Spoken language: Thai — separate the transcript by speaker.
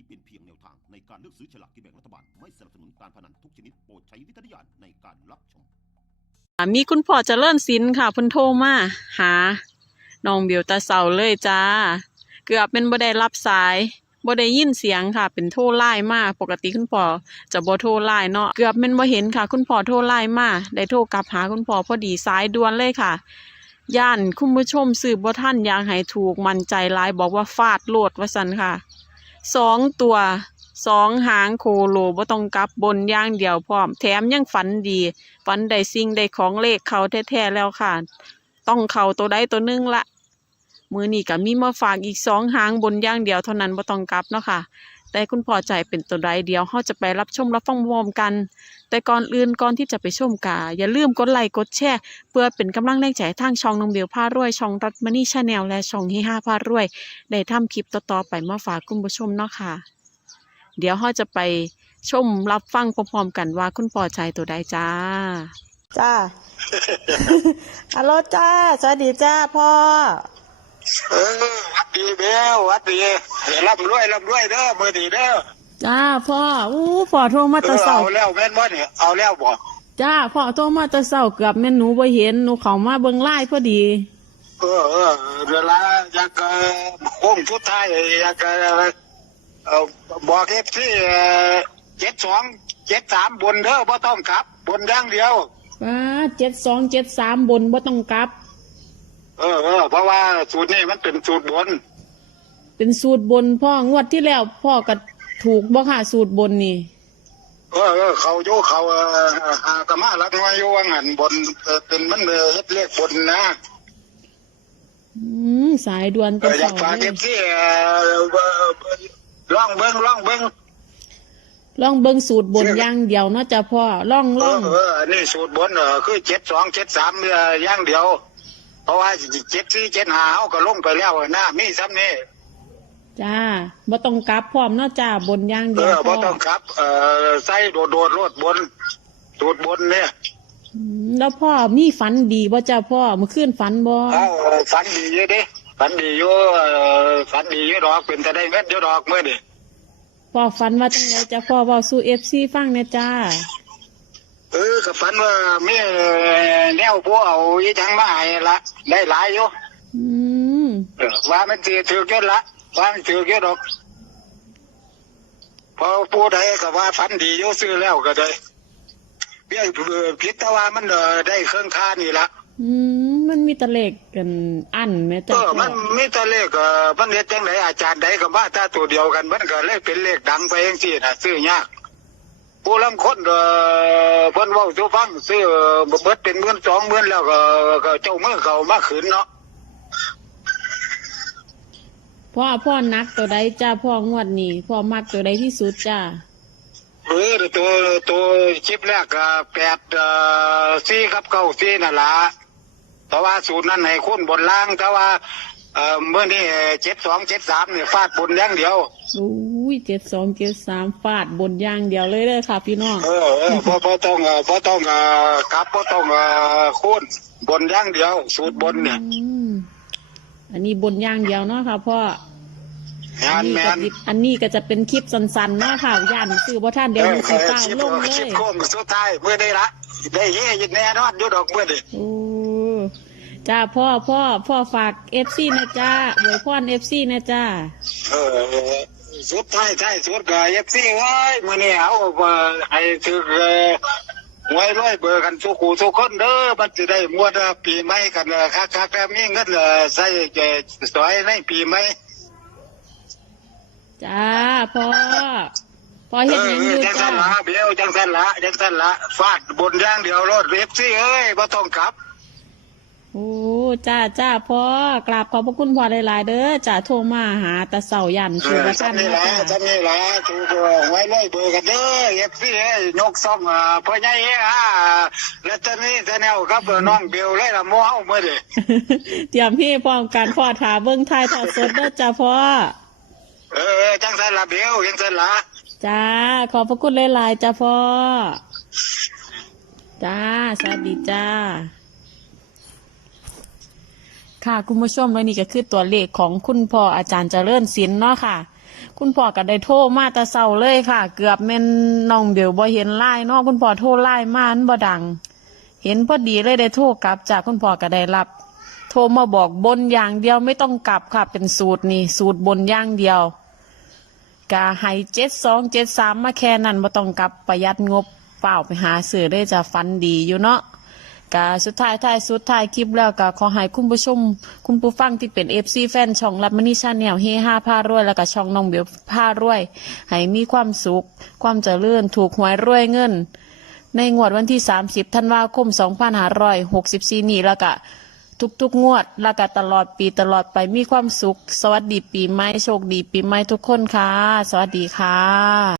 Speaker 1: เป็นเพียงแนวทางในการเลือกซื้อฉลากกินแบ่งรัฐบาลไม่สนับสนุนการพนันทุกชนิดโปรดใช้วิจารณญาณในการรับชม
Speaker 2: มีคุณพ่อเจริญศิลป์ค่ะเพิ่นโทรมาหาน้องเบลตาเสาเลยจ้าเกือบเป็นบ่ได้รับสายบ่ได้ยินเสียงค่ะเป็นโทรไลน์มาปกติคุณพ่อจะบ่โทรไลน์เนาะเกือบเป็นบ่เห็นค่ะคุณพ่อโทรไลน์มาได้โทรกลับหาคุณพ่อพอดีสายด่วนเลยค่ะย่านคุณผู้ชมสืบบ่ทันอยากให้ถูกมั่นใจหลายบอกว่าฟาดโลดว่าซั่นค่ะ2 ตัว2 หางโคโลบ่ต้องกลับบนอย่างเดียวพร้อมแถมยังฝันดีฝันได้สิ่งได้ของเลขเขาแท้ๆแล้วค่ะต้องเข้าตัวใดตัวหนึ่งละมื้อนี้ก็มีมาฝากอีก2 หางบนอย่างเดียวเท่านั้นบ่ต้องกลับเนาะค่ะแต่คุณพ่อใจเป็นตัวใดเดียวเราจะไปรับชมรับฟังพร้อมกันแต่ก่อนอื่นก่อนที่จะไปชมกาอย่าลืมกดไลค์กดแชร์เพื่อเป็นกำลังแรงใจทางช่องน้องเบลพารวยช่องรัตมณีชาแนลและช่องเฮฮาพารวยได้ทำคลิปต่อๆไปมาฝากคุณผู้ชมเนาะค่ะเดี๋ยวเราจะไปชมรับฟังพร้อมๆกันว่าคุณพ่อใจตัวใดจ้า
Speaker 3: จ้า ฮัลโหลจ้า สวัสดีจ้าพ่อ
Speaker 4: วัดดีเบลวัดดีร่ำรวยเด้อมือดีเด้อ
Speaker 2: จ้าพ่อพ่อโทรมาแต่เช้า
Speaker 4: เอาแล้วแม่นบ่เนี่ยเอาแล้วบ่
Speaker 2: จ้าพ่อโทรมาแต่เช้าเกือบแม่นหนูบ่เห็นหนูเข้ามาเบิ่งไลน์พอดี
Speaker 4: เวลาอยากโค้งสุดท้ายอยากบอกเอฟซี72 73บนเด้อบ่ต้องกลับบนอย่างเดียว
Speaker 2: 7273บนบ่ต้องกลับ
Speaker 4: เพราะว่าสูตรนี้มันเป็นสูตรบน
Speaker 2: เป็นสูตรบนพ่องวดที่แล้วพ่อก็ถูกบ่ค่ะสูตรบนนี่
Speaker 4: เขาโยเขาหากะมาลักน้อยโยว่างั้นบนเป็นมันเฮ็ดเลขบนนะ
Speaker 2: สายด่วนแต่
Speaker 4: อยา
Speaker 2: เช้าก
Speaker 4: ฝาก
Speaker 2: เล
Speaker 4: เอย ฟซีลองเบิ่ง
Speaker 2: ลองเบิ่งสูตรบนอย่างเดียวเนาะจ้ะพ่อลอง
Speaker 4: นี่สูตรบนคือ72 73อย่างเดียว เพราะว่า74 75เอาก็ลงไปแล้วนะมีซ้ำนี่
Speaker 2: จ้าบ่ต้องกลับพร้อมเนาะจ้าบนอย่างเดียว
Speaker 4: บ่ต้องครับใส่โดดโลดบนสูตรบนเนี่ย
Speaker 2: แล้วพ่อมีฝันดีบ่จ้าพ่อเมื่อคืนฝันบ่
Speaker 4: ฝันดีอยู่เด้ฝันดีอยู่ดอกเป็นแต่ได้เงินอยู่ดอกมื้อนี่
Speaker 2: พ่อฝันว่าจังไดจ้าพ่อเว้าสู่ FC ฟังแหน่จ้า
Speaker 4: ก็ฝันว่ามีแนวผู้เอาอีจังมาให้ละได้หลายอยู่ ว่ามันสิถือเยอะละว่ามันถือเยอะดอกพอพูดได้ก็ว่าฝันดีอยู่ซื้อแล้วก็ได้เบี้ยผิดแต่ว่ามันได้เครื่องค่านี่ละ
Speaker 2: มันมีแตะเลขกันอันแม่จ้าพ่อ
Speaker 4: มันมีแต่เลขมันเฮ็ดจังไดอาจารย์ใดก็มาแต่ตัวเดียวกันมันก็เลยเป็นเลขดังไปเองสิน่ะซื้อยากผู้ลางคนเพิ่นเว้าสู่ฟังซื้อเบิดเป็น10,000 20,000แล้วก็เจ้ามือเขามาขืนเนาะ
Speaker 2: พ่อนักตัวใดจ้าพ่องวดนี้พ่อมักตัวใดที่สุดจ้า
Speaker 4: ตัวชิปแรกก็4กับ94นั่นล่ะแต่ว่าสูตรนั้นให้คุณบนล่างแต่ว่าเมื่อนี้72 73นี่ฟาดบนอย่างเดียว
Speaker 2: อุ้ย7273ฟาดบนอย่างเดียวเลยเด้อค่ะพี่น้อง
Speaker 4: บ่ต้องกลับบ่ต้องคูณบนอย่างเดียวสูตรบนเนี่ย
Speaker 2: อันนี้บนอย่างเดียวเนาะค่ะพ่อ
Speaker 4: แม่น
Speaker 2: อันนี้ก็จะเป็นคลิปสั้นๆเนาะค่ะย่านซื้อบ่ทันเดี๋ยวมันสิฟ้าวลงเล
Speaker 4: คลิป
Speaker 2: ย
Speaker 4: โค้งสุดท้ายมื้อนี้ละได้เฮ็ดแน่นอนอยู่ดอกมื้อนี้
Speaker 2: โอ้จ้าพ่อฝาก FC นะจ้าอวยพร FC นะจ้า
Speaker 4: สุดท้ายสุดก็ FC เอ้ยมื้อนี้เอาให้ถึกหวยร้อยเบอร์กันทุกคู่ทุกคนเด้อมันสิได้มวดปีใหม่กันคักๆแล้วมีเงินใส่สอยในปีใหม่
Speaker 2: จ้าพ่อเฮ็ดหยังอยู่
Speaker 4: จัง
Speaker 2: จ้า
Speaker 4: ซั่นละเบลจังซั่นละฟาดบนอย่างเดียวรถ FC เอ้ยบ่ต้องกลับ
Speaker 2: โอ้จ้าพ่อกราบขอบพระคุณพ่อหลายๆเด้อจ้าโทรมาหาตาเสายันคือว่าท่าน
Speaker 4: นี่
Speaker 2: นะ
Speaker 4: ละ
Speaker 2: จ้า
Speaker 4: นี่ละถูกไว้เลยเบอร์กันเด้อ FC เอ้ยยกซ่องพ่อใหญ่แล้วตอนนี้จะแนวครับน้องเบลเลยล่ะหมู่เฮามื้อนี้
Speaker 2: เตรียมพี่พร้อมกันพ่อถาเบิ่งทายทอดสดเด้อจ้าพ่อ
Speaker 4: จังซั่นละเบลจังซั่นละ
Speaker 2: จ้าขอบพระคุณหลายๆจ้าพ่อจ้าสวัสดีจ้าค่ะคุณผู้ชมและนี่ก็คือตัวเลขของคุณพ่ออาจารย์เจริญศิลป์เนาะค่ะคุณพ่อก็ได้โทรมาแต่เช้าเลยค่ะ เกือบแม่นน้องเบลบ่เห็นไลน์เนาะคุณพ่อโทรไลน์มามันบ่ดัง เห็นพอดีเลยได้โทรกลับจากคุณพ่อก็ได้รับ โทรมาบอกบนอย่างเดียวไม่ต้องกลับค่ะ เป็นสูตรนี่สูตรบนอย่างเดียวกะให้7273มาแค่นั้นบ่ต้องกลับประหยัดงบเปล่าไปหาซื้อได้จะฟันดีอยู่เนาะกะสุดท้ายคลิปแล้วก็ขอให้คุณผู้ชมคุณผู้ฟังที่เป็น FC แฟนช่องรัตมณีชาแนลเฮฮาพารวยแล้วก็ช่องน้องเบลพารวยให้มีความสุขความเจริญถูกหวยรวยเงินในงวดวันที่30ธันวาคม2564นี้แล้วก็ทุกๆงวดแล้วก็ตลอดปีตลอดไปมีความสุขสวัสดีปีใหม่โชคดีปีใหม่ทุกคนค่ะสวัสดีค่ะ